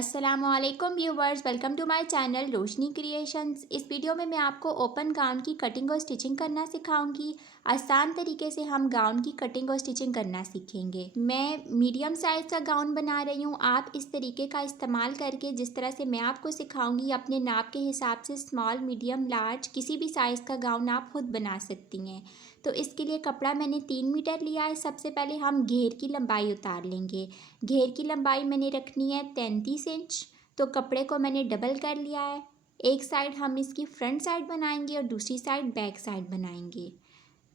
अस्सलामुअलैकुम viewers, welcome to my channel Roshni creations. इस video में मैं आपको ओपन गाउन की कटिंग और स्टिचिंग करना सिखाऊंगी। आसान तरीके से हम गाउन की कटिंग और स्टिचिंग करना सीखेंगे। मैं मीडियम साइज़ का गाउन बना रही हूँ। आप इस तरीके का इस्तेमाल करके जिस तरह से मैं आपको सिखाऊंगी अपने नाप के हिसाब से स्मॉल, मीडियम, लार्ज किसी भी साइज़ का गाउन आप खुद बना सकती हैं। तो इसके लिए कपड़ा मैंने 3 मीटर लिया है। सबसे पहले हम घेर की लंबाई उतार लेंगे। घेर की लंबाई मैंने रखनी है 33 इंच। तो कपड़े को मैंने डबल कर लिया है। एक साइड हम इसकी फ्रंट साइड बनाएंगे और दूसरी साइड बैक साइड बनाएंगे।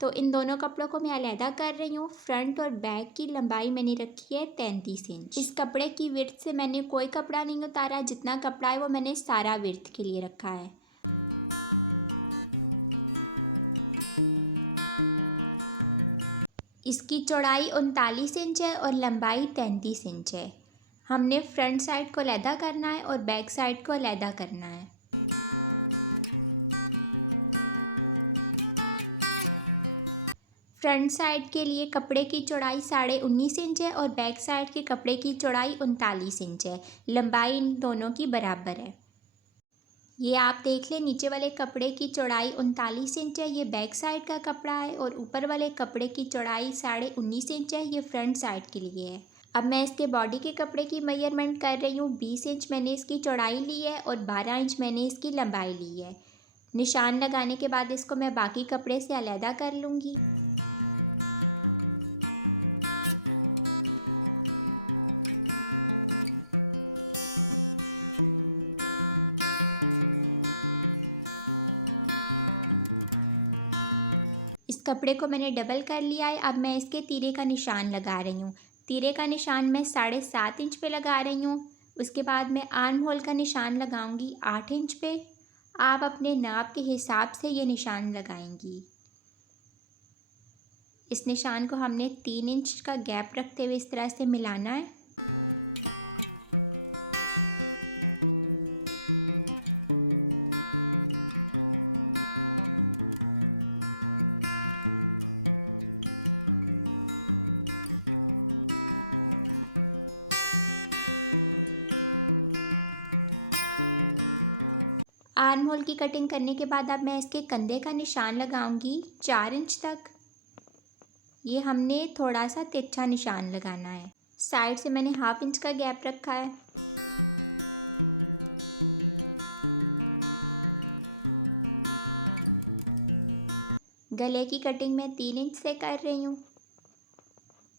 तो इन दोनों कपड़ों को मैं अलहदा कर रही हूँ। फ्रंट और बैक की लंबाई मैंने रखी है 33 इंच। इस कपड़े की विड्थ से मैंने कोई कपड़ा नहीं उतारा। जितना कपड़ा है वो मैंने सारा विड्थ के लिए रखा है। इसकी चौड़ाई 39 इंच है और लंबाई 33 इंच है। हमने फ्रंट साइड को अलहदा करना है और बैक साइड को अलहदा करना है। फ्रंट साइड के लिए कपड़े की चौड़ाई 19.5 इंच है और बैक साइड के कपड़े की चौड़ाई 39 इंच है। लंबाई इन दोनों की बराबर है। ये आप देख लें, नीचे वाले कपड़े की चौड़ाई 39 इंच है, ये बैक साइड का कपड़ा है, और ऊपर वाले कपड़े की चौड़ाई 19.5 इंच है, ये फ्रंट साइड के लिए है। अब मैं इसके बॉडी के कपड़े की मेजरमेंट कर रही हूँ। 20 इंच मैंने इसकी चौड़ाई ली है और 12 इंच मैंने इसकी लंबाई ली है। निशान लगाने के बाद इसको मैं बाकी कपड़े से अलहदा कर लूँगी। इस कपड़े को मैंने डबल कर लिया है। अब मैं इसके तीरे का निशान लगा रही हूँ। तीरे का निशान मैं 7.5 इंच पे लगा रही हूँ। उसके बाद मैं आर्म होल का निशान लगाऊंगी 8 इंच पे। आप अपने नाप के हिसाब से ये निशान लगाएंगी। इस निशान को हमने 3 इंच का गैप रखते हुए इस तरह से मिलाना है। आर्म होल की कटिंग करने के बाद अब मैं इसके कंधे का निशान लगाऊंगी 4 इंच तक। ये हमने थोड़ा सा तिरछा निशान लगाना है। साइड से मैंने 1/2 इंच का गैप रखा है। गले की कटिंग मैं 3 इंच से कर रही हूँ।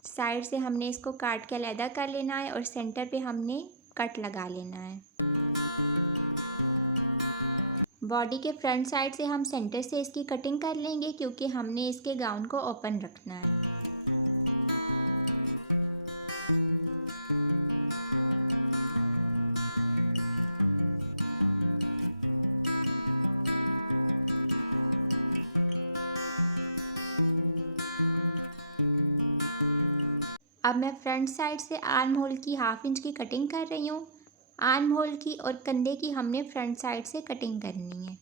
साइड से हमने इसको काट के अलहदा कर लेना है और सेंटर पे हमने कट लगा लेना है। बॉडी के फ्रंट साइड से हम सेंटर से इसकी कटिंग कर लेंगे क्योंकि हमने इसके गाउन को ओपन रखना है। अब मैं फ्रंट साइड से आर्म होल की 1/2 इंच की कटिंग कर रही हूँ। आर्म होल की और कंधे की हमने फ्रंट साइड से कटिंग करनी है।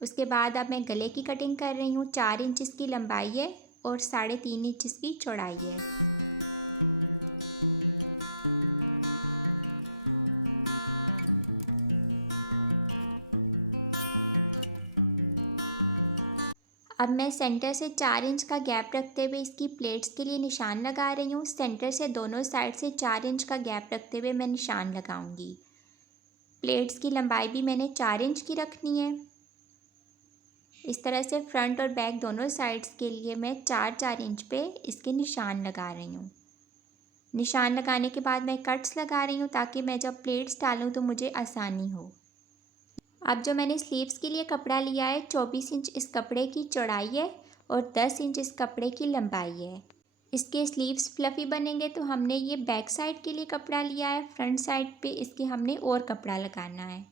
उसके बाद अब मैं गले की कटिंग कर रही हूँ। 4 इंच इसकी लंबाई है और 3.5 इंच इसकी चौड़ाई है। अब मैं सेंटर से 4 इंच का गैप रखते हुए इसकी प्लेट्स के लिए निशान लगा रही हूँ। सेंटर से दोनों साइड से 4 इंच का गैप रखते हुए मैं निशान लगाऊंगी। प्लेट्स की लंबाई भी मैंने 4 इंच की रखनी है। इस तरह से फ्रंट और बैक दोनों साइड्स के लिए मैं 4-4 इंच पे इसके निशान लगा रही हूँ। निशान लगाने के बाद मैं कट्स लगा रही हूँ ताकि मैं जब प्लेट्स डालूँ तो मुझे आसानी हो। अब जो मैंने स्लीव्स के लिए कपड़ा लिया है, 24 इंच इस कपड़े की चौड़ाई है और 10 इंच इस कपड़े की लंबाई है। इसके स्लीव्स फ्लफ़ी बनेंगे तो हमने ये बैक साइड के लिए कपड़ा लिया है। फ्रंट साइड पे इसके हमने और कपड़ा लगाना है।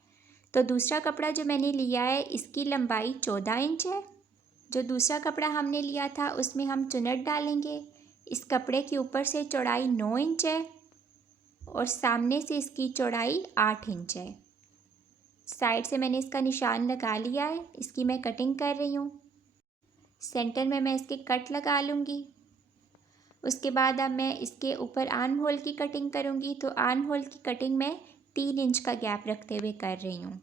तो दूसरा कपड़ा जो मैंने लिया है इसकी लंबाई 14 इंच है। जो दूसरा कपड़ा हमने लिया था उसमें हम चुन्नट डालेंगे। इस कपड़े के ऊपर से चौड़ाई 9 इंच है और सामने से इसकी चौड़ाई 8 इंच है। साइड से मैंने इसका निशान लगा लिया है। इसकी मैं कटिंग कर रही हूँ। सेंटर में मैं इसके कट लगा लूँगी। उसके बाद अब मैं इसके ऊपर आर्म होल की कटिंग करूँगी। तो आर्म होल की कटिंग मैं 3 इंच का गैप रखते हुए कर रही हूँ।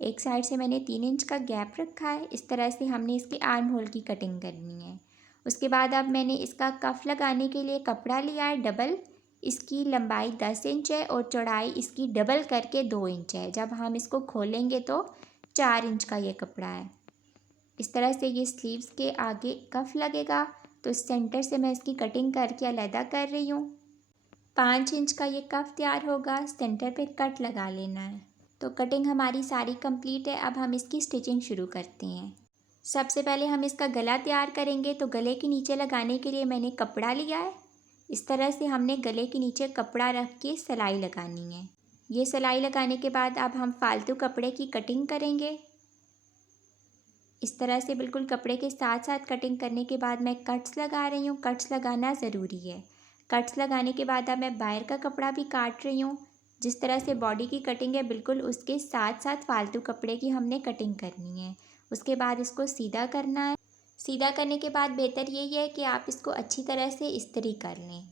एक साइड से मैंने 3 इंच का गैप रखा है। इस तरह से हमने इसके आर्म होल की कटिंग करनी है। उसके बाद अब मैंने इसका कफ लगाने के लिए कपड़ा लिया है डबल। इसकी लंबाई 10 इंच है और चौड़ाई इसकी डबल करके 2 इंच है। जब हम इसको खोलेंगे तो 4 इंच का ये कपड़ा है। इस तरह से ये स्लीव्स के आगे कफ लगेगा। तो सेंटर से मैं इसकी कटिंग करके अलहदा कर रही हूँ। 5 इंच का ये कफ तैयार होगा। सेंटर पे कट लगा लेना है। तो कटिंग हमारी सारी कंप्लीट है। अब हम इसकी स्टिचिंग शुरू करते हैं। सबसे पहले हम इसका गला तैयार करेंगे। तो गले के नीचे लगाने के लिए मैंने कपड़ा लिया है। इस तरह से हमने गले के नीचे कपड़ा रख के सिलाई लगानी है। ये सिलाई लगाने के बाद अब हम फालतू कपड़े की कटिंग करेंगे। इस तरह से बिल्कुल कपड़े के साथ साथ कटिंग करने के बाद मैं कट्स लगा रही हूँ। कट्स लगाना ज़रूरी है। कट्स लगाने के बाद अब मैं बाहर का कपड़ा भी काट रही हूँ। जिस तरह से बॉडी की कटिंग है बिल्कुल उसके साथ साथ फालतू कपड़े की हमने कटिंग करनी है। उसके बाद इसको सीधा करना है। सीधा करने के बाद बेहतर यही है कि आप इसको अच्छी तरह से इस्त्री कर लें।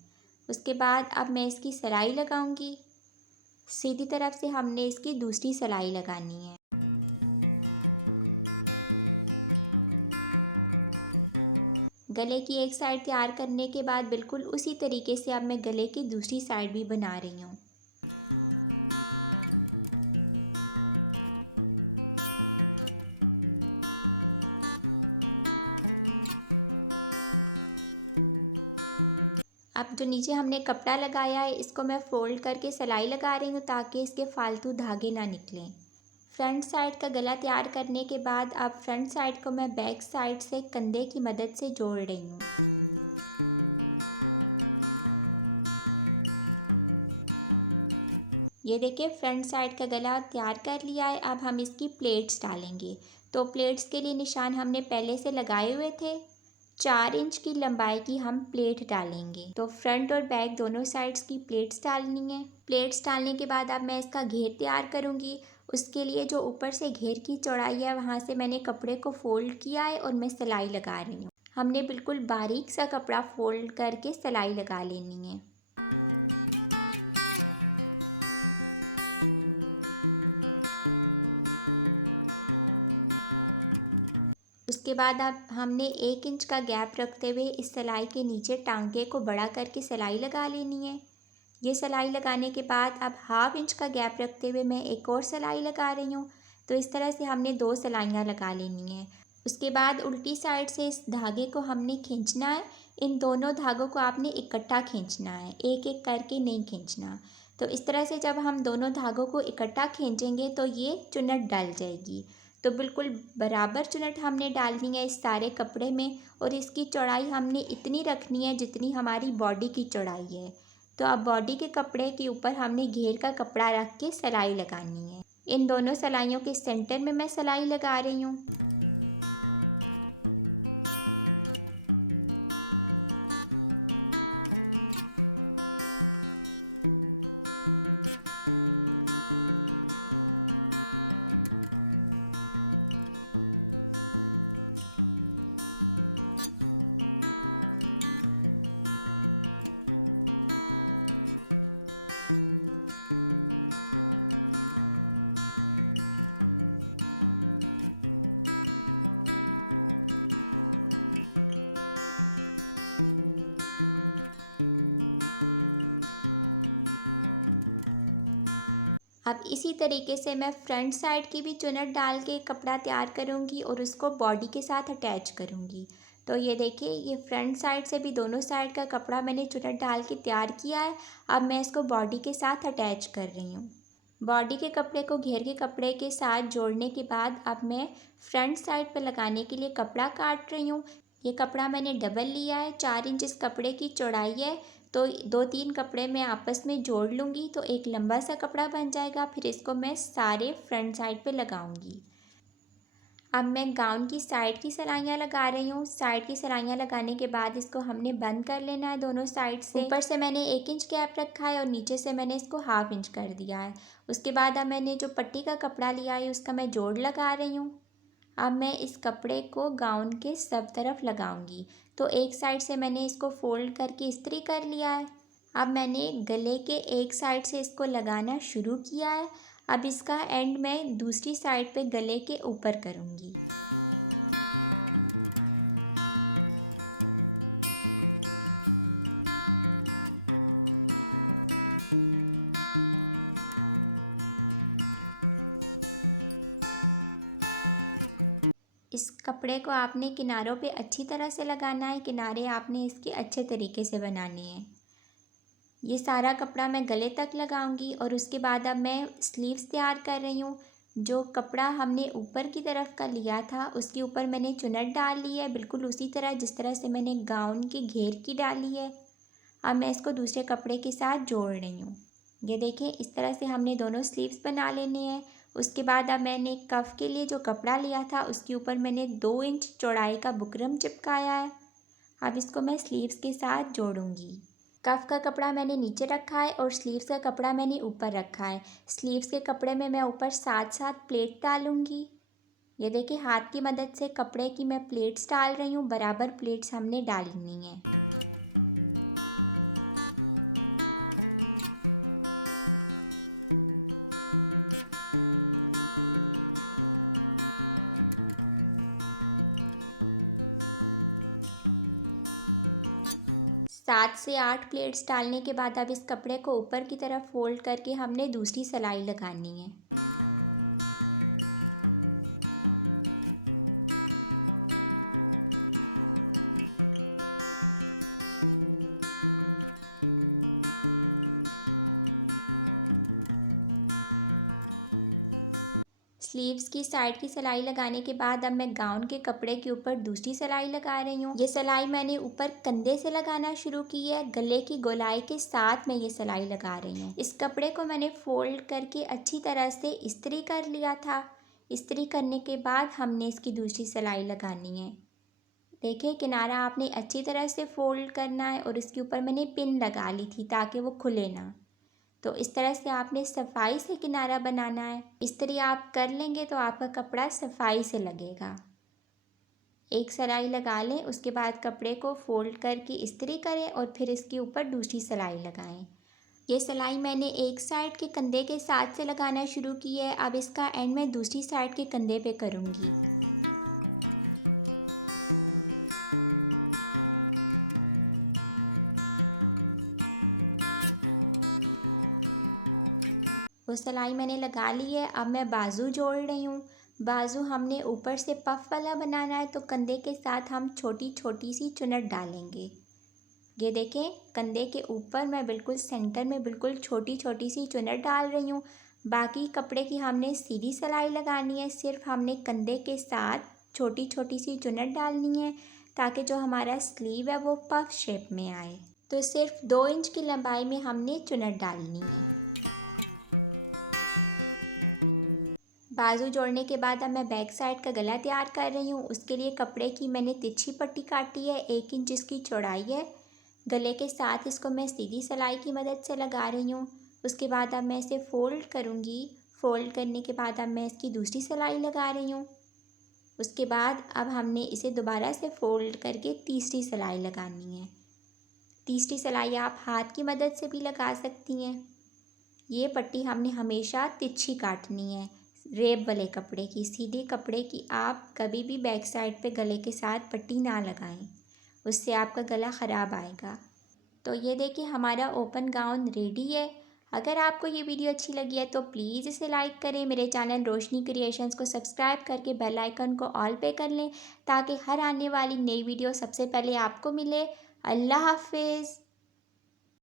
उसके बाद अब मैं इसकी सिलाई लगाऊंगी। सीधी तरफ से हमने इसकी दूसरी सिलाई लगानी है। गले की एक साइड तैयार करने के बाद बिल्कुल उसी तरीके से अब मैं गले की दूसरी साइड भी बना रही हूँ। अब जो नीचे हमने कपड़ा लगाया है इसको मैं फ़ोल्ड करके सिलाई लगा रही हूँ ताकि इसके फालतू धागे ना निकलें। फ्रंट साइड का गला तैयार करने के बाद अब फ्रंट साइड को मैं बैक साइड से कंधे की मदद से जोड़ रही हूँ। ये देखिए फ्रंट साइड का गला तैयार कर लिया है। अब हम इसकी प्लेट्स डालेंगे। तो प्लेट्स के लिए निशान हमने पहले से लगाए हुए थे। 4 इंच की लंबाई की हम प्लेट डालेंगे। तो फ्रंट और बैक दोनों साइड्स की प्लेट्स डालनी है। प्लेट्स डालने के बाद अब मैं इसका घेर तैयार करूँगी। उसके लिए जो ऊपर से घेर की चौड़ाई है वहाँ से मैंने कपड़े को फ़ोल्ड किया है और मैं सिलाई लगा रही हूँ। हमने बिल्कुल बारीक सा कपड़ा फ़ोल्ड करके सिलाई लगा लेनी है। उसके बाद अब हमने 1 इंच का गैप रखते हुए इस सिलाई के नीचे टांके को बड़ा करके सिलाई लगा लेनी है। ये सिलाई लगाने के बाद अब 1/2 इंच का गैप रखते हुए मैं एक और सिलाई लगा रही हूँ। तो इस तरह से हमने 2 सिलाइयाँ लगा लेनी है। उसके बाद उल्टी साइड से इस धागे को हमने खींचना है। इन दोनों धागों को आपने इकट्ठा खींचना है, एक एक करके नहीं खींचना। तो इस तरह से जब हम दोनों धागों को इकट्ठा खींचेंगे तो ये चुन्नट डल जाएगी। तो बिल्कुल बराबर चुन्नट हमने डालनी है इस सारे कपड़े में और इसकी चौड़ाई हमने इतनी रखनी है जितनी हमारी बॉडी की चौड़ाई है। तो अब बॉडी के कपड़े के ऊपर हमने घेर का कपड़ा रख के सिलाई लगानी है। इन दोनों सिलाइयों के सेंटर में मैं सिलाई लगा रही हूँ। अब इसी तरीके से मैं फ्रंट साइड की भी चुन्नट डाल के कपड़ा तैयार करूँगी और उसको बॉडी के साथ अटैच करूँगी। तो ये देखिए ये फ्रंट साइड से भी दोनों साइड का कपड़ा मैंने चुन्नट डाल के तैयार किया है। अब मैं इसको बॉडी के साथ अटैच कर रही हूँ। बॉडी के कपड़े को घेर के कपड़े के साथ जोड़ने के बाद अब मैं फ्रंट साइड पर लगाने के लिए कपड़ा काट रही हूँ। ये कपड़ा मैंने डबल लिया है। 4 इंच इस कपड़े की चौड़ाई है। तो 2-3 कपड़े मैं आपस में जोड़ लूँगी तो एक लंबा सा कपड़ा बन जाएगा। फिर इसको मैं सारे फ्रंट साइड पे लगाऊँगी। अब मैं गाउन की साइड की सिलाइयाँ लगा रही हूँ। साइड की सिलाइयाँ लगाने के बाद इसको हमने बंद कर लेना है दोनों साइड से। ऊपर से मैंने 1 इंच गैप रखा है और नीचे से मैंने इसको 1/2 इंच कर दिया है। उसके बाद अब मैंने जो पट्टी का कपड़ा लिया है उसका मैं जोड़ लगा रही हूँ। अब मैं इस कपड़े को गाउन के सब तरफ लगाऊंगी। तो एक साइड से मैंने इसको फोल्ड करके इस्त्री कर लिया है। अब मैंने गले के एक साइड से इसको लगाना शुरू किया है। अब इसका एंड मैं दूसरी साइड पे गले के ऊपर करूँगी। इस कपड़े को आपने किनारों पे अच्छी तरह से लगाना है। किनारे आपने इसके अच्छे तरीके से बनाने हैं। ये सारा कपड़ा मैं गले तक लगाऊंगी और उसके बाद अब मैं स्लीव्स तैयार कर रही हूँ। जो कपड़ा हमने ऊपर की तरफ का लिया था उसके ऊपर मैंने चुन्नट डाल ली है, बिल्कुल उसी तरह जिस तरह से मैंने गाउन के घेर की डाली है। अब मैं इसको दूसरे कपड़े के साथ जोड़ रही हूँ। ये देखें, इस तरह से हमने दोनों स्लीव्स बना लेने हैं। उसके बाद अब मैंने कफ के लिए जो कपड़ा लिया था उसके ऊपर मैंने 2 इंच चौड़ाई का बुकरम चिपकाया है। अब इसको मैं स्लीव्स के साथ जोड़ूंगी। कफ का कपड़ा मैंने नीचे रखा है और स्लीव्स का कपड़ा मैंने ऊपर रखा है। स्लीव्स के कपड़े में मैं ऊपर 7-7 प्लेट डालूंगी। ये देखिए, हाथ की मदद से कपड़े की मैं प्लेट्स डाल रही हूँ। बराबर प्लेट्स हमने डालनी है। 7 से 8 प्लेट्स डालने के बाद अब इस कपड़े को ऊपर की तरफ फोल्ड करके हमने दूसरी सिलाई लगानी है। स्लीव्स की साइड की सिलाई लगाने के बाद अब मैं गाउन के कपड़े के ऊपर दूसरी सिलाई लगा रही हूँ। ये सिलाई मैंने ऊपर कंधे से लगाना शुरू की है। गले की गोलाई के साथ मैं ये सिलाई लगा रही हूँ। इस कपड़े को मैंने फोल्ड करके अच्छी तरह से इस्त्री कर लिया था। इस्त्री करने के बाद हमने इसकी दूसरी सिलाई लगानी है। देखिए, किनारा आपने अच्छी तरह से फोल्ड करना है और इसके ऊपर मैंने पिन लगा ली थी ताकि वो खुले ना। तो इस तरह से आपने सफाई से किनारा बनाना है। इस्त्री आप कर लेंगे तो आपका कपड़ा सफाई से लगेगा। एक सिलाई लगा लें, उसके बाद कपड़े को फोल्ड करके इस्त्री करें और फिर इसके ऊपर दूसरी सिलाई लगाएं। ये सिलाई मैंने एक साइड के कंधे के साथ से लगाना शुरू की है। अब इसका एंड मैं दूसरी साइड के कंधे पे करूँगी। वो सिलाई मैंने लगा ली है। अब मैं बाजू जोड़ रही हूँ। बाजू हमने ऊपर से पफ वाला बनाना है तो कंधे के साथ हम छोटी छोटी सी चुनट डालेंगे। ये देखें, कंधे के ऊपर मैं बिल्कुल सेंटर में बिल्कुल छोटी छोटी सी चुनट डाल रही हूँ। बाकी कपड़े की हमने सीधी सिलाई लगानी है। सिर्फ हमने कंधे के साथ छोटी छोटी सी चुनट डालनी है ताकि जो हमारा स्लीव है वो पफ शेप में आए। तो सिर्फ 2 इंच की लंबाई में हमने चुनट डालनी है। बाजू जोड़ने के बाद अब मैं बैक साइड का गला तैयार कर रही हूँ। उसके लिए कपड़े की मैंने तिरछी पट्टी काटी है, 1 इंच इसकी चौड़ाई है। गले के साथ इसको मैं सीधी सिलाई की मदद से लगा रही हूँ। उसके बाद अब मैं इसे फ़ोल्ड करूँगी। फ़ोल्ड करने के बाद अब मैं इसकी दूसरी सिलाई लगा रही हूँ। उसके बाद अब हमने इसे दोबारा से फ़ोल्ड करके तीसरी सिलाई लगानी है। तीसरी सिलाई आप हाथ की मदद से भी लगा सकती हैं। ये पट्टी हमने हमेशा तिरछी काटनी है। रेब वाले कपड़े की, सीधे कपड़े की आप कभी भी बैक साइड पे गले के साथ पट्टी ना लगाएं, उससे आपका गला ख़राब आएगा। तो ये देखिए, हमारा ओपन गाउन रेडी है। अगर आपको ये वीडियो अच्छी लगी है तो प्लीज़ इसे लाइक करें। मेरे चैनल रोशनी क्रिएशंस को सब्सक्राइब करके बेल आइकन को ऑल पे कर लें ताकि हर आने वाली नई वीडियो सबसे पहले आपको मिले। अल्लाह हाफिज़।